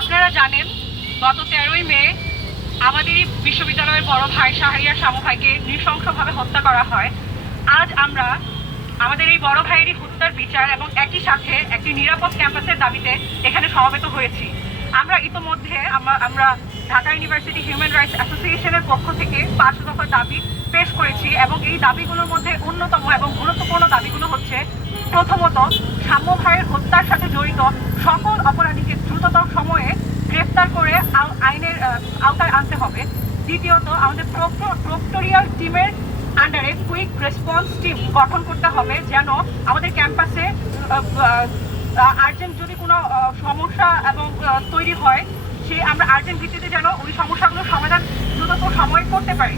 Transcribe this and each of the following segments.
আপনারা জানেন, গত তেরোই মে আমাদেরই বিশ্ববিদ্যালয়ের বড় ভাই শাহরিয়ার শামু ভাইকে নৃশংসভাবে হত্যা করা হয়। আজ আমরা আমাদের এই বড় ভাইয়েরই হত্যার বিচার এবং একই সাথে একটি নিরাপদ ক্যাম্পাসের দাবিতে এখানে সমবেত হয়েছি। আমরা ইতোমধ্যে আমরা ঢাকা ইউনিভার্সিটি হিউম্যান রাইটস অ্যাসোসিয়েশনের পক্ষ থেকে পাঁচ দফা দাবি পেশ করেছি এবং এই দাবিগুলোর মধ্যে অন্যতম এবং গুরুত্বপূর্ণ দাবিগুলো হচ্ছে প্রথমত সাম্য ভাইয়ের হত্যার সাথে জড়িত সকল অপরাধীকে দ্রুততম সময়ে গ্রেফতার করে আইনের আওতায় আনতে হবে। দ্বিতীয়ত, আমাদের প্রক্টোরিয়াল টিমের আন্ডারে কুইক রেসপন্স টিম গঠন করতে হবে যেন আমাদের ক্যাম্পাসে আর্জেন্ট যদি কোনো সমস্যা এবং তৈরি হয়, সে আমরা আর্জেন্ট ভিত্তিতে যেন ওই সমস্যাগুলোর সমাধান দ্রুততম সময়ে করতে পারি।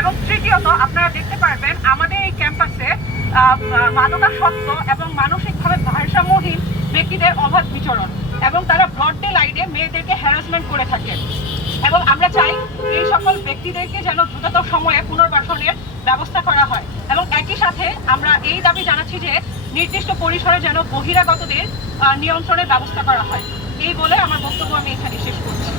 এবং তৃতীয়ত, আপনারা দেখতে পারবেন আমাদের এই ক্যাম্পাসে মাদকাসক্ত এবং মানসিকভাবে ভারসাম্যহীন ব্যক্তিদের অবাধ বিচরণ এবং তারা ব্রড ডে লাইটে মেয়েদেরকে হ্যারাসমেন্ট করে থাকে। এবং আমরা চাই এই সকল ব্যক্তিদেরকে যেন দ্রুততম সময়ে পুনর্বাসনের ব্যবস্থা করা হয়। এবং একই সাথে আমরা এই দাবি জানাচ্ছি যে নির্দিষ্ট পরিসরে যেন বহিরাগতদের নিয়ন্ত্রণের ব্যবস্থা করা হয়। এই বলে আমার বক্তব্য আমি এখানে শেষ করছি।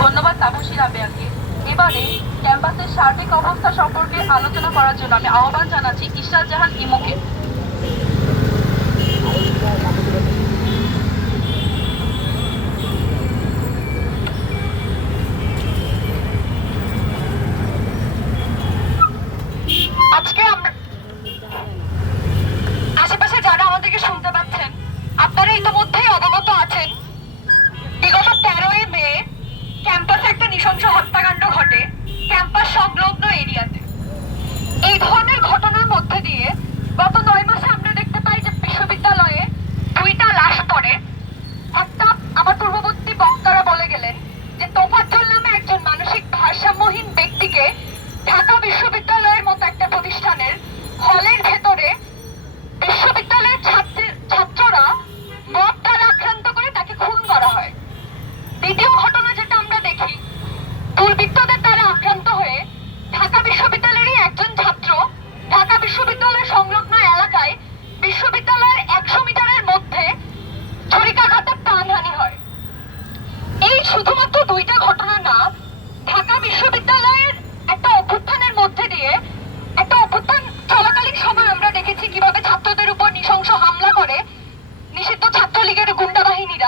ধন্যবাদ, তাপসী রাবেয়াকে এবারে ক্যাম্পাসের সার্বিক অবস্থা সম্পর্কে আলোচনা করার জন্য আমি আহ্বান জানাচ্ছি ইশরাত জাহান ইমুকে। নৃশংস হত্যাকাণ্ড ঘটে ক্যাম্পাস সংলগ্ন এরিয়াতে। এই ধরনের ঘটনার মধ্যে দিয়ে গত নয় মাসে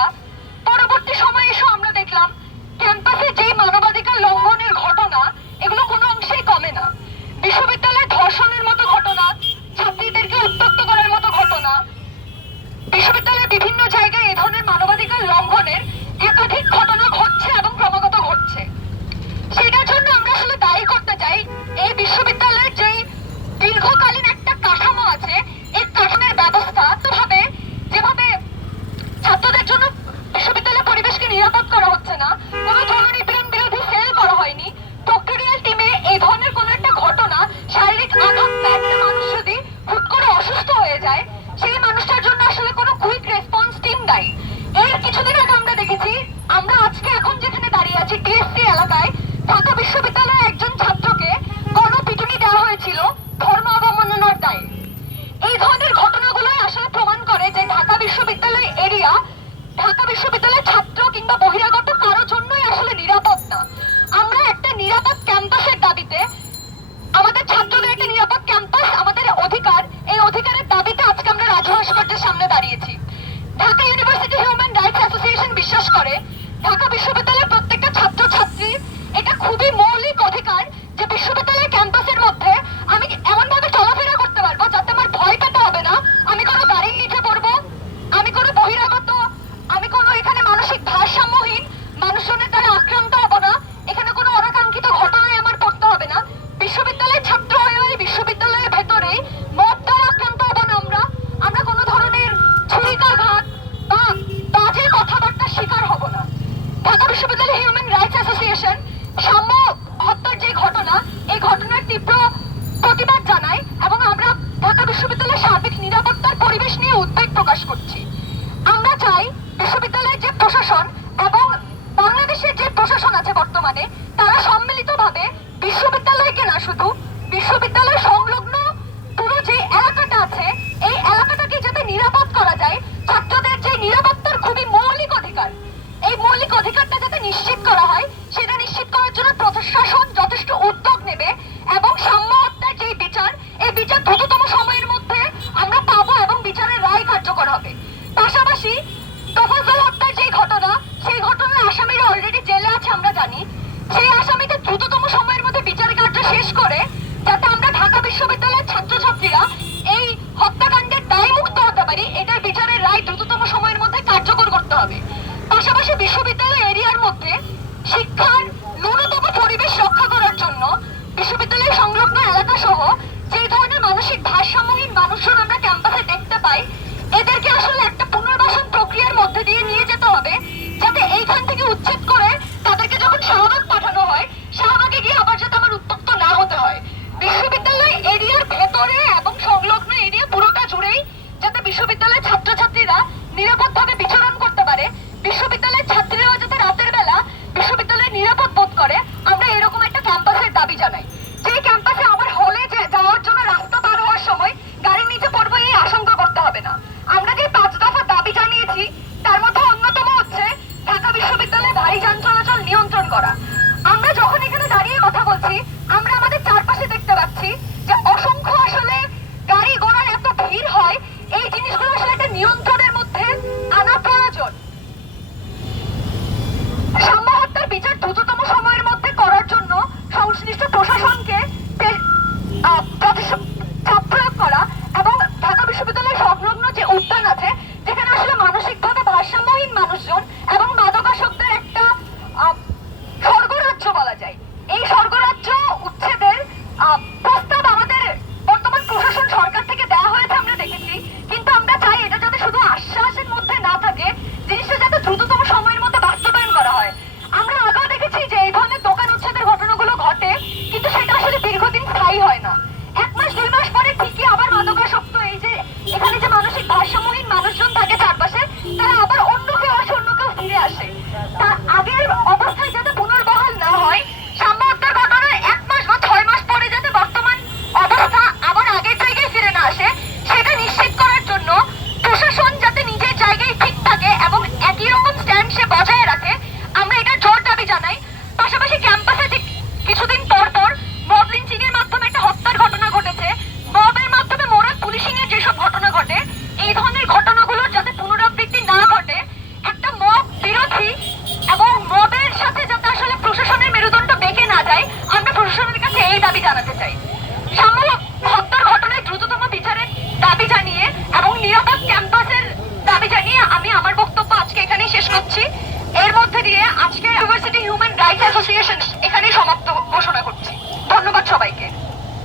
গুন্ডা পরবর্তী সময়ে এসে আমরা দেখলাম ক্যাম্পাসে যেই মানবাধিকার লঙ্ঘনের ঘটনা, এগুলো কোনো অংশেই কমে না। বিশ্ববিদ্যালয়ে ধর্ষণের মতো ঘটনা, ছাত্রীদেরকে উত্তক্ত করার মতো ঘটনা বিশ্ববিদ্যালয়ের বিভিন্ন জায়গায় এ ধরনের মানবাধিকার লঙ্ঘনের একাধিক ঘটনা ঘটছে এবং ক্রমাগত ঘটছে। সেটার জন্য আমরা আসলে দায়ী করতে চাই, এই বিশ্ববিদ্যালয়ের যেই দীর্ঘকালীন একটা কাঠামো আছে, এই কাঠামোর ব্যবস্থা ভাবে যেভাবে ছাত্রদের জন্য বিশ্ববিদ্যালয় পরিবেশকে নিরাপদ করা হচ্ছে না, কোনো বিরোধী সেল করা হয়নি। টিমে এই ধরনের কোনো একটা ঘটনা, শারীরিক আঘাত মানুষ যদি হুট করে অসুস্থ হয়ে যায়, সেই মানুষটার জন্য আসলে কোনো কুইক রেসপন্স টিম নাই এর কিছুদিন আগে আমরা দেখেছি, আমরা আজকে এখন যেখানে দাঁড়িয়ে আছি টিএসসি এলাকায়, ঢাকা বিশ্ববিদ্যালয়ের একজন ছাত্রকে গণপিটুনি দেওয়া হয়েছিল ধর্ম অবমাননার দায়ে। এই ধরনের ঘটনাগুলোই আসলে প্রমাণ করে যে ঢাকা বিশ্ববিদ্যালয় এরিয়া, ঢাকা বিশ্ববিদ্যালয়ের ছাত্র কিংবা বহিরাগত আসলে নিরাপদ না। আমরা একটা নিরাপদ ক্যাম্পাসের দাবিতে আমাদের ছাত্রদের একটা নিরাপদ ক্যাম্পাস, আমাদের অধিকার, এই অধিকারের দাবিতে আজকে আমরা রাজু সামনে দাঁড়িয়েছি। ঢাকা ইউনিভার্সিটি প্রশাসন এবং বাংলাদেশের যে প্রশাসন আছে বর্তমানে, তারা সম্মিলিতভাবে বিশ্ববিদ্যালয়কে না শুধু বিশ্ববিদ্যালয় সংলগ্ন পুরো যে এলাকাটা আছে, এই এলাকাটাকে যাতে নিরাপদ করা যায়, ছাত্রদের যে নিরাপত্তার খুবই মৌলিক অধিকার, এই মৌলিক অধিকারটা আমরা জানি, সেই আসামিকে দ্রুততম সময়ের মধ্যে বিচার কার্য শেষ করে যাতে আমরা ঢাকা বিশ্ববিদ্যালয়ের ছাত্রছাত্রীরা এই হত্যাকাণ্ডের দায় মুক্ত হতে পারি এটার বিচারের রায় দ্রুততম সময়ের মধ্যে কার্যকর করতে হবে। পাশাপাশি বিশ্ববিদ্যালয় এরিয়ার মধ্যে নিরাপদভাবে বিচরণ করতে পারে। বিশ্ববিদ্যালয়ের ছাত্রীরাও যাতে রাতের বেলা বিশ্ববিদ্যালয়ে নিরাপদ বোধ করে। আমরা এরকম একটা ক্যাম্পাসের দাবি জানাই। যে ক্যাম্পাসে আমার হলে যাওয়ার জন্য রাস্তা পার হওয়ার সময় গাড়ির নিচে পড়ব এই আশঙ্কা করতে হবে না। আমরা যে পাঁচ দফা দাবি জানিয়েছি, তার মধ্যে অন্যতম হচ্ছে ঢাকা বিশ্ববিদ্যালয়ে ভারী যান চলাচল নিয়ন্ত্রণ করা। আমরা যখন এখানে দাঁড়িয়ে কথা বলছি, আমরা আমাদের চারপাশে দেখতে পাচ্ছি